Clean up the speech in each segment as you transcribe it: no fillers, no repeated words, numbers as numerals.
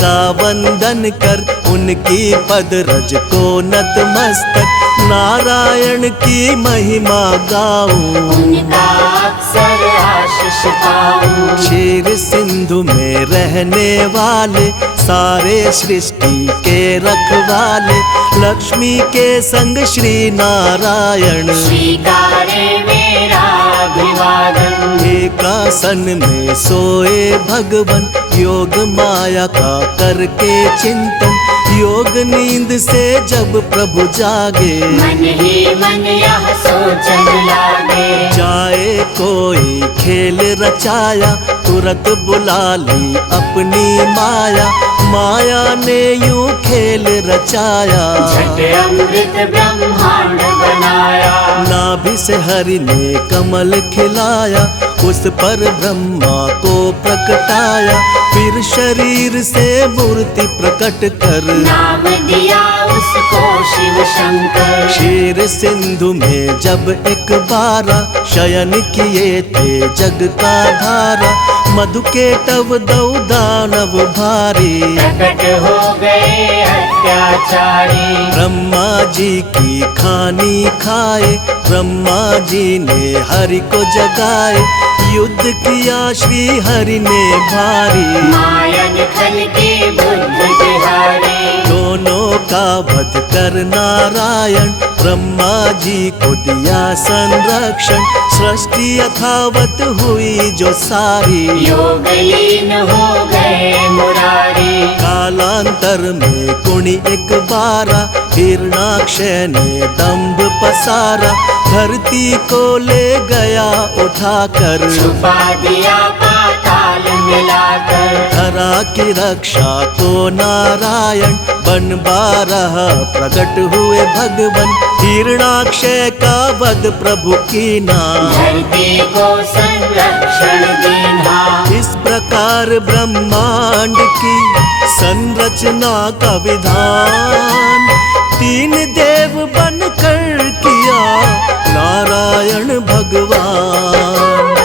का वंदन कर, उनकी पद रज को नतमस्तक नारायण की महिमा गाऊं, उनका अक्सर आशीष पाऊं। क्षीर सिंधु में रहने वाले, सारे सृष्टि के रखवाले, लक्ष्मी के संग श्री नारायण, स्वीकारे मेरा अभिवादन। एकासन में सोए भगवन, योग माया का करके चिंतन, योग नींद से जब प्रभु जागे, मन ही मन यह सोचन लागे। जाए कोई खेल रचाया, तुरंत बुला ली अपनी माया, माया ने यूं खेल रचाया, झट अमृत ब्रह्मांड बनाया। नाभि से हरि ने कमल खिलाया, उस पर ब्रह्मा को प्रकटाया, फिर शरीर से मूर्ति प्रकट कर, नाम दिया उसको शिव शंकर। क्षीर सिंधु में जब एक बारा, शयन किए थे जग का धारा, मधु के टव दौ दानव भारी, प्रकट हो गए अत्याचारी। ब्रह्मा जी की खानी खाए, ब्रह्मा जी ने हरि को जगाए, युद्ध किया श्री हरि ने भारी, मायन खल के बुद्ध बिहारी। दोनों का वध कर नारायण, ब्रह्मा जी को दिया संरक्षण, सृष्टि यथावत हुई जो सारी, योग लीन हो गए मुरारी। कालांतर में कुणी एक बारा, हिरणाक्षय ने दंभ पसारा, धरती को ले गया उठाकर, छुपा दिया पाताल मिलाकर। धरा की रक्षा तो नारायण, बन बारह प्रकट हुए भगवन, हिरणाक्षय का वध प्रभु कीना, धरती को संरक्षण देना। इस प्रकार ब्रह्मांड की संरचना का विधान, तीन देव बनकर किया नारायण भगवान।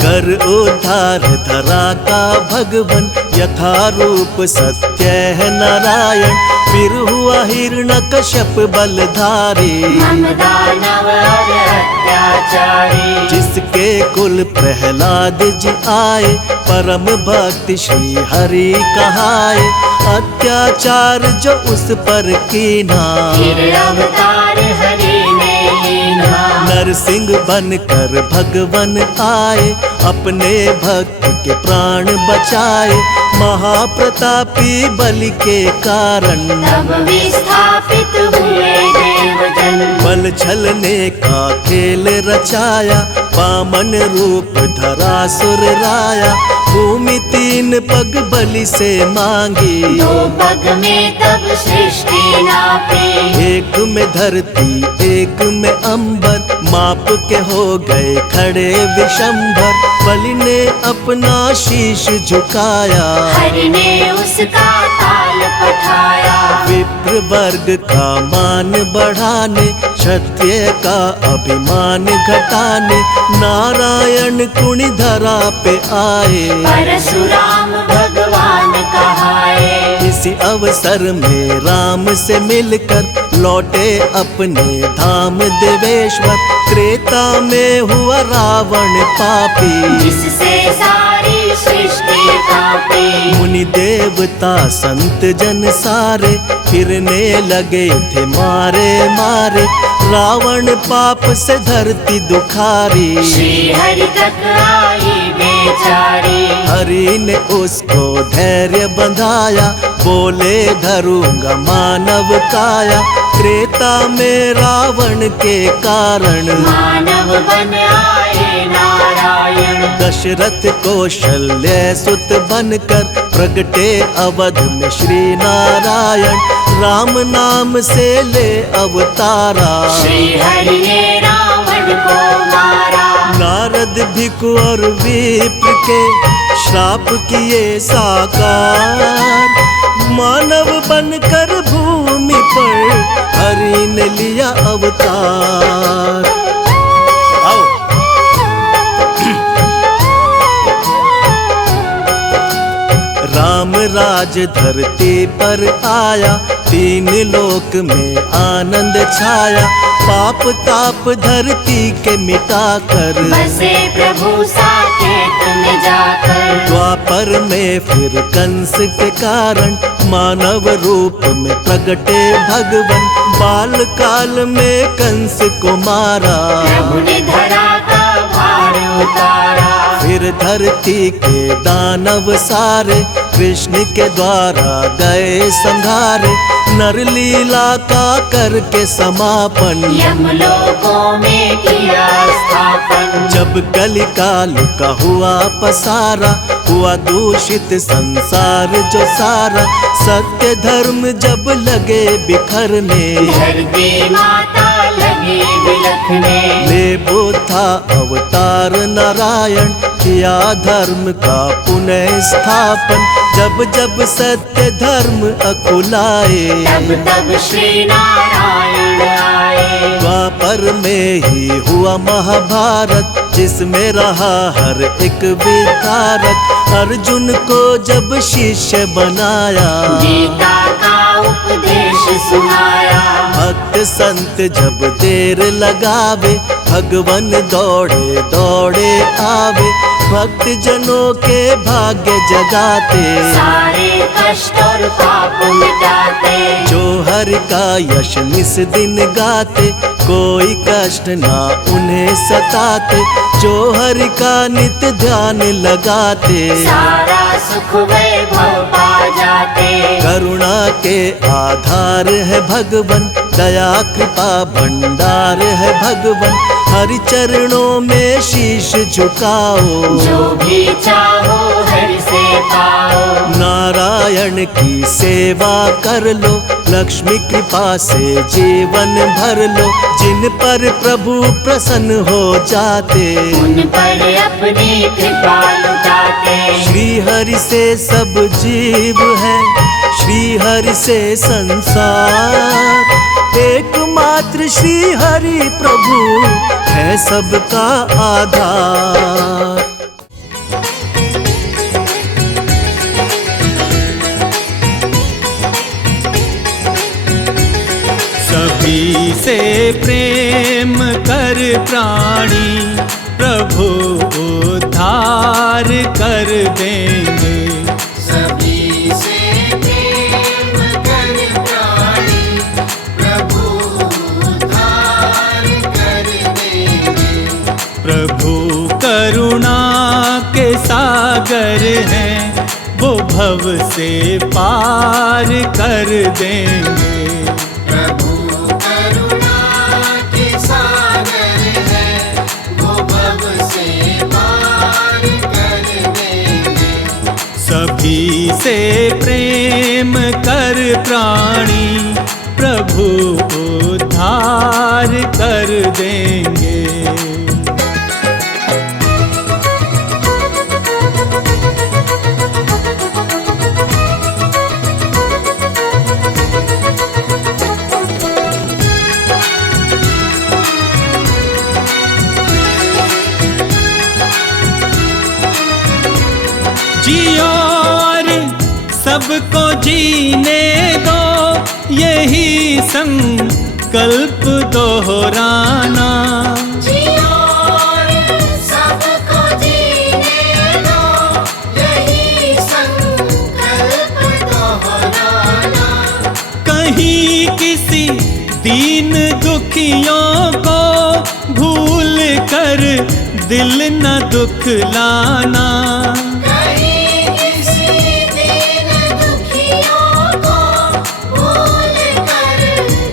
कर उद्धार धरा का भगवन, यथा रूप सत्य है नारायण, फिर हुआ हिरण्यकश्यप बलधारी, हम दानव और अत्याचारी। जिसके कुल प्रहलाद जी आए, परम भक्ति श्री हरि कहाए, अत्याचार जो उस पर कीना, फिर अवतार हरि ने लीना। नरसिंह बनकर भगवन आए, अपने भक्त के प्राण बचाए, महाप्रतापी बलि के कारण, तब विस्थापित हुए देवजन। बल छलने का खेल रचाया, वामन रूप धरा सुर राया, भूमि तीन पग बलि से मांगी, दो पग में तब सृष्टि नापी। एक में धरती एक में अंबर, माप के हो गए खड़े विशंभर, बलि ने अपना शीश झुकाया, हरि ने उसका ताल पठाया। विप्र वर्ग का मान बढ़ाने, क्षत्रिय का अभिमान घटाने, नारायण कुणी धरा पे आए, परशुराम भगवान कहाए। इसी अवसर में राम से मिलकर लौटे अपने धाम देवेश्वर, त्रेता में हुआ रावण पापी, जिससे सारी सृष्टि कांपी। मुनि देवता संत जन सारे, फिरने लगे थे मारे मारे, रावण पाप से धरती दुखारी, श्री हरि तक आई बेचारी। हरि ने उसको धैर्य बंधाया, बोले धरूंगा मानव काया, त्रेता में रावण के कारण, मानव बन आए नारायण। दशरथ कौशल्य सुत बनकर, प्रगटे अवध में श्री नारायण, राम नाम से ले अवतारा, श्री हरि ने रावण को मारा। नारद भिक्षु और विप्र के श्राप किए साकार, मानव बनकर भूमि पर हरि ने लिया अवतार। आओ राम राज धरती पर आया, तीन लोक में आनंद छाया। पाप ताप धरती के मिटा कर बसे प्रभु साकेत में जाकर। द्वापर में फिर कंस के कारण मानव रूप में प्रगटे भगवन। बाल काल में कंस को मारा, प्रभु ने धरा का भार उतारा। फिर धरती के दानव सारे कृष्ण के द्वारा गए संघारे। नर लीला का करके समापन यमलोकों में किया स्थापन। जब कलिकाल का हुआ पसारा, हुआ दूषित संसार जो सारा। सत्य धर्म जब लगे बिखरने, धरती माता लगी बिलखने। ले बुद्धा अवतार नारायण, किया धर्म का पुनः स्थापन। जब जब सत्य धर्म अकुलाए, तब तब श्री नारायण आए। द्वापर में ही हुआ महाभारत, जिसमें रहा हर एक विधारक। अर्जुन को जब शिष्य बनाया, गीता का उपदेश सुनाया। भक्त संत जब देर लगावे, भगवन दौड़े दौड़े आवे। भक्त जनों के भाग्य जगाते, सारे कष्ट और पाप मिटाते। जो हरि का यश निस दिन गाते, कोई कष्ट ना उन्हें सताते। जो हरि का नित्य ध्यान लगाते, सारा सुख वैभव पा जाते। करुणा के आधार है भगवन, दया कृपा भंडार है भगवन। हरि चरणों में शीश झुकाओ, जो भी चाहो हरि से पाओ। नारायण की सेवा कर लो, लक्ष्मी कृपा से जीवन भर लो। जिन पर प्रभु प्रसन्न हो जाते, उन पर अपनी कृपा लुटाते। श्री हरि से सब जीव है, श्री हरि से संसार। एकमात्र श्री हरि प्रभु है सबका आधार। सभी से प्रेम कर प्राणी, प्रभु उद्धार कर देंगे। सभी से प्रेम कर प्राणी, प्रभु उद्धार कर देंगे। प्रभु करुणा के सागर हैं, वो भव से पार कर देंगे। प्रभु करुणा के सागर है, वो भव से पार कर देंगे। सभी से प्रेम कर प्राणी, प्रभु उद्धार कर देंगे। जियो और सबको जीने दो, यही संकल्प दोहराना। जियो और सबको जीने दो, यही संकल्प दोहराना। कहीं किसी दीन दुखियों को भूल कर दिल न दुखलाना। कहीं किसी दीन दुखियों को भूल कर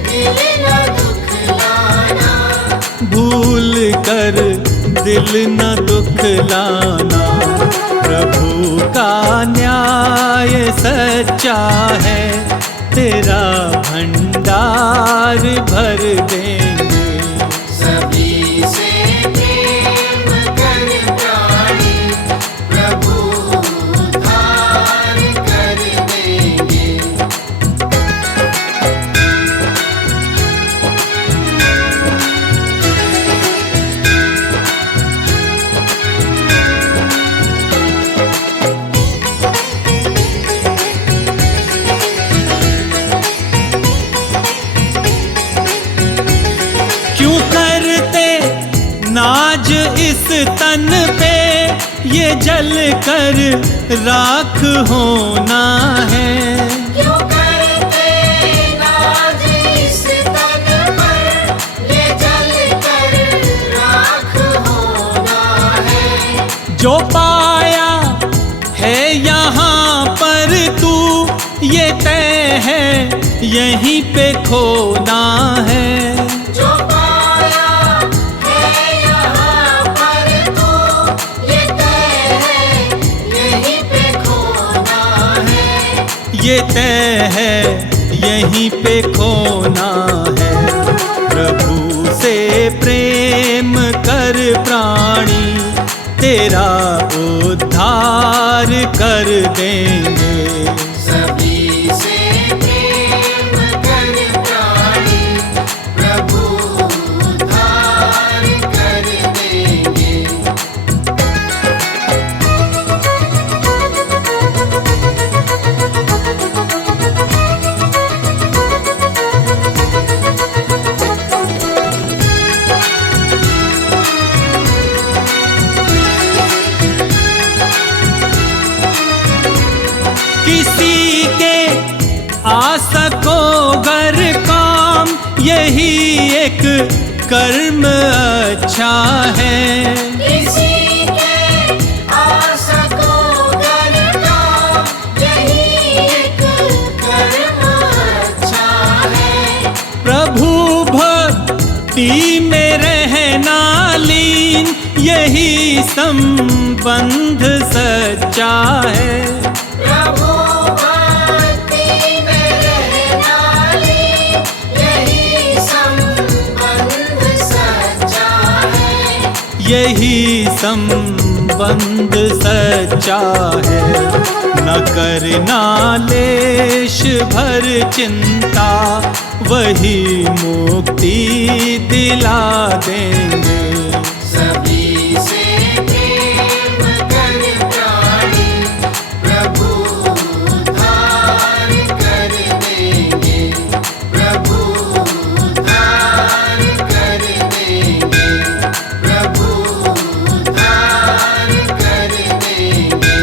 दिल न दुखलाना। भूल कर दिल न दुखलाना। प्रभु का न्याय सच्चा है, तेरा भंडार भर देंगे। सभी से प्रेम कर प्राणी, प्रभु उद्धार कर देंगे। आज इस तन पे ये जल कर राख होना है। क्यों करते नाज इस तन पर, ये जल कर राख होना है। जो पाया है यहाँ पर तू, ये तय है यहीं पे खोना है। जो पाया है यहाँ पर तू, ये तय है यहीं पे खोना है। ये तय है यहीं पे खोना है। प्रभु से प्रेम कर प्राणी, तेरा उद्धार कर देंगे। सभी से प्रेम कर प्राणी, प्रभु उद्धार कर देंगे। किसी के आ सको गर काम, यही एक कर्म अच्छा है। किसी के आ सको गर काम, यही एक कर्म अच्छा है। प्रभु भक्ति में रहना लीन, यही संबंध सच्चा है। प्रभु भक्ति में रहना लीन, यही संबंध सच्चा है। यही संबंध सच्चा है। न करना लेश भर चिंता, वही मुक्ति दिला देंगे। सभी से प्रेम कर प्राणी, प्रभु उद्धार कर देंगे। प्रभु उद्धार कर देंगे। प्रभु उद्धार कर देंगे।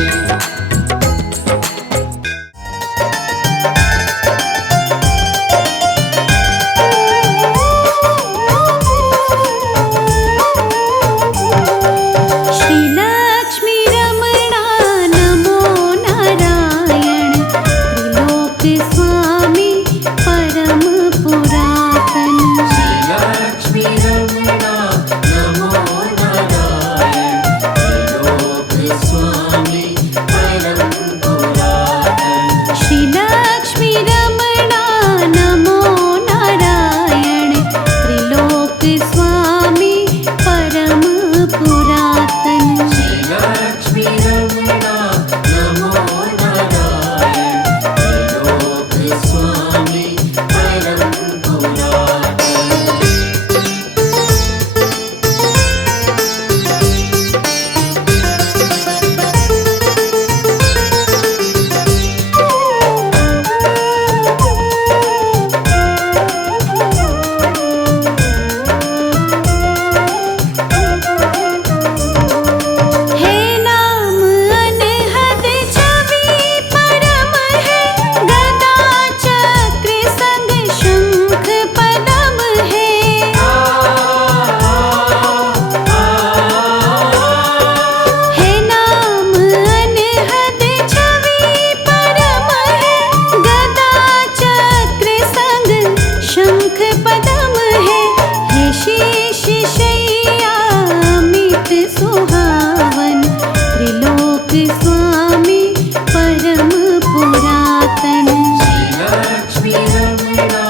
स्वामी परम पुरातन। श्री लक्ष्मी रमणा